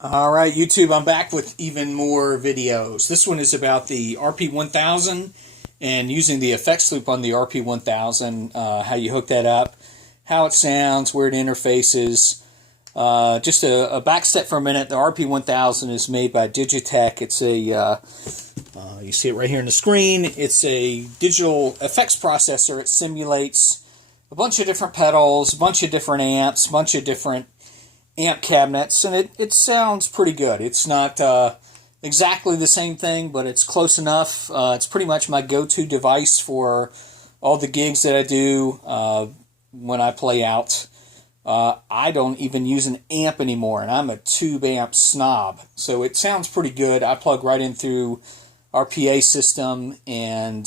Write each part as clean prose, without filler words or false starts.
All right, YouTube, I'm back with even more videos. This one is about the RP1000 and using the effects loop on the RP1000, how you hook that up, how it sounds, where it interfaces. Just a back step for a minute. The RP1000 is made by Digitech. It's you see it right here on the screen. It's a digital effects processor. It simulates a bunch of different pedals, a bunch of different amps, a bunch of different amp cabinets, and it sounds pretty good. It's not exactly the same thing, but it's close enough. It's pretty much my go-to device for all the gigs that I do when I play out. I don't even use an amp anymore, and I'm a tube amp snob, so it sounds pretty good. I plug right in through our PA system, and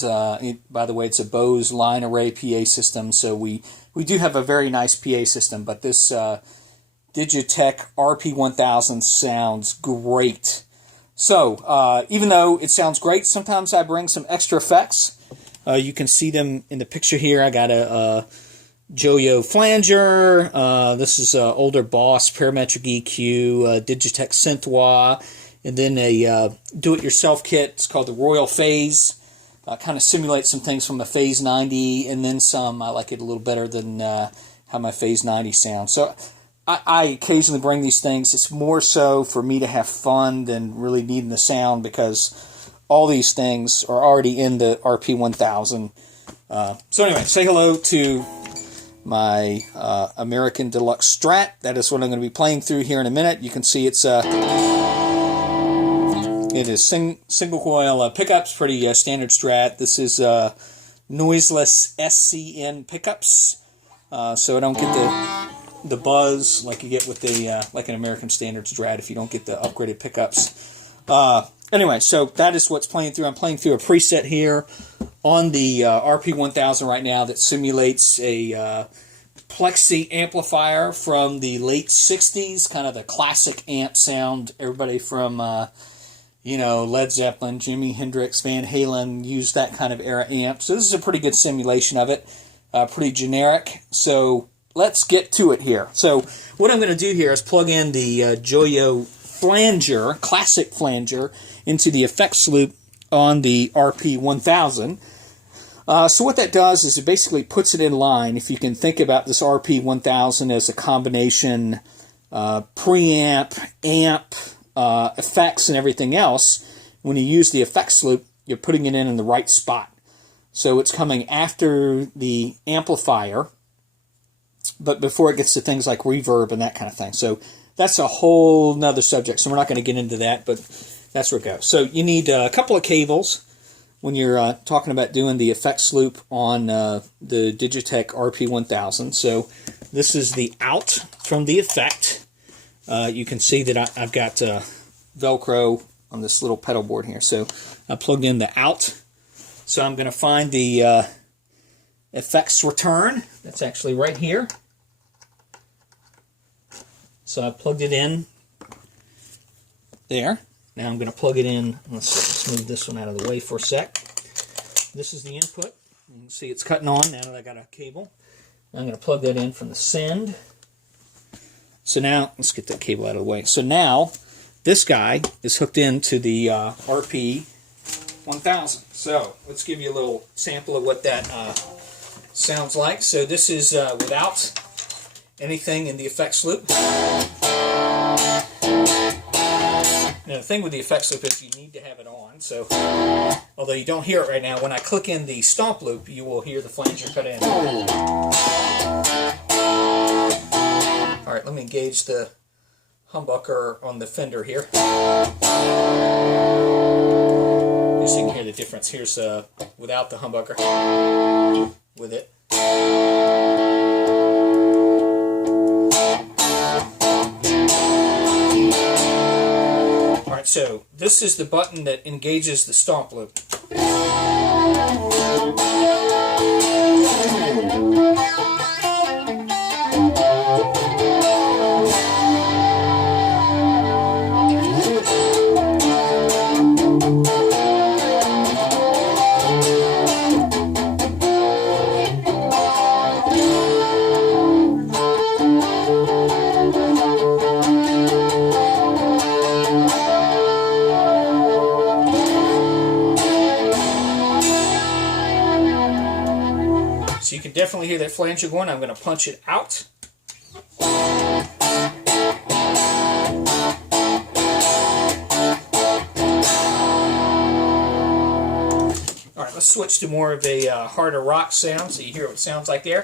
by the way, it's a Bose line array PA system, so we do have a very nice PA system, but this Digitech RP1000 sounds great. So, even though it sounds great, sometimes I bring some extra effects. You can see them in the picture here. I got a Joyo flanger. This is an older Boss parametric EQ, Digitech Synthwa, and then a do-it-yourself kit. It's called the Royal Phase. Kind of simulates some things from a Phase 90, and then some. I like it a little better than how my Phase 90 sounds. So I occasionally bring these things. It's more so for me to have fun than really needing the sound, because all these things are already in the RP1000. So anyway, say hello to my American Deluxe Strat. That is what I'm going to be playing through here in a minute. You can see it is single coil pickups, pretty standard Strat. This is noiseless SCN pickups, so I don't get the buzz like you get with the like an American Standard Strat if you don't get the upgraded pickups. Anyway, so that is what's playing through. I'm playing through a preset here on the RP1000 right now that simulates a plexi amplifier from the late 60s, kind of the classic amp sound. Everybody from Led Zeppelin, Jimi Hendrix, Van Halen used that kind of era amp. So this is a pretty good simulation of it, pretty generic. So let's get to it here. So what I'm going to do here is plug in the Joyo flanger, classic flanger, into the effects loop on the RP1000. So what that does is it basically puts it in line. If you can think about this RP1000 as a combination preamp, amp, effects, and everything else, when you use the effects loop, you're putting it in the right spot. So it's coming after the amplifier, but before it gets to things like reverb and that kind of thing. So that's a whole nother subject, so we're not going to get into that, but that's where it goes. So you need a couple of cables when you're talking about doing the effects loop on the Digitech RP1000. So this is the out from the effect. You can see that I've got Velcro on this little pedal board here. So I plugged in the out. So I'm going to find the effects return. That's actually right here. So I plugged it in there. Now I'm going to plug it in. Let's move this one out of the way for a sec. This is the input. You can see it's cutting on now that I got a cable. I'm going to plug that in from the send. So now, let's get that cable out of the way. So now, this guy is hooked into the RP1000. So let's give you a little sample of what that sounds like. So this is without anything in the effects loop. Now the thing with the effects loop is you need to have it on. So although you don't hear it right now, when I click in the stomp loop, you will hear the flanger cut in. All right, let me engage the humbucker on the fender here. Just so you can hear the difference. Here's without the humbucker, with it. All right, so this is the button that engages the stomp loop. definitely hear that flanger going. I'm going to punch it out. Alright, let's switch to more of a harder rock sound so you hear what it sounds like there.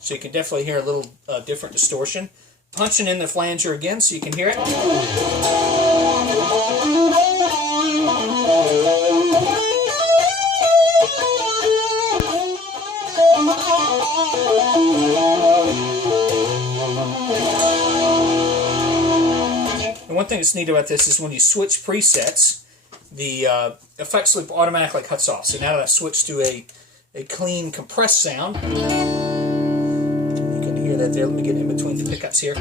So you can definitely hear a little different distortion. Punching in the flanger again so you can hear it. And one thing that's neat about this is when you switch presets, the effects loop automatically cuts off. So now that I've switched to a clean compressed sound, you can hear that there. Let me get in between the pickups here.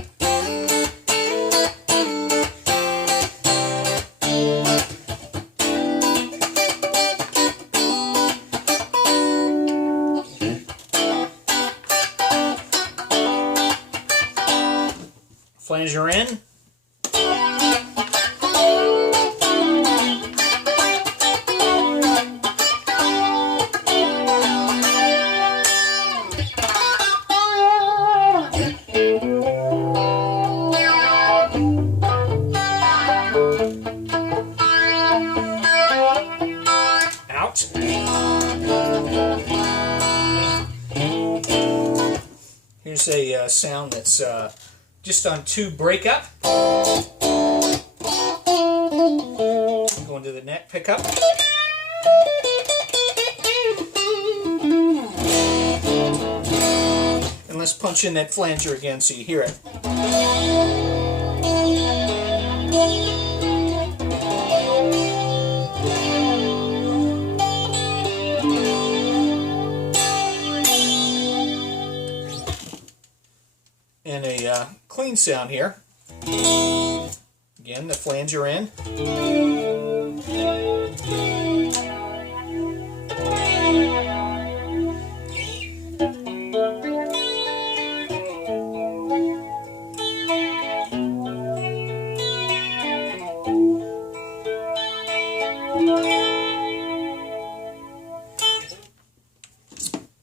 Flanger in. Out. Here's a sound that's just on 2 breakup. Going to the neck pickup. And let's punch in that flanger again so you hear it. And a clean sound here. Again, the flanger in.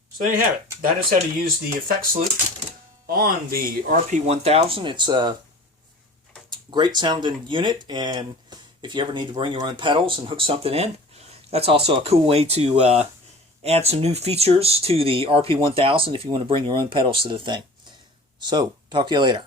So there you have it. That is how to use the effects loop on the Rp1000. It's a great sounding unit, and if you ever need to bring your own pedals and hook something in, that's also a cool way to add some new features to the Rp1000 if you want to bring your own pedals to the thing. So, talk to you later.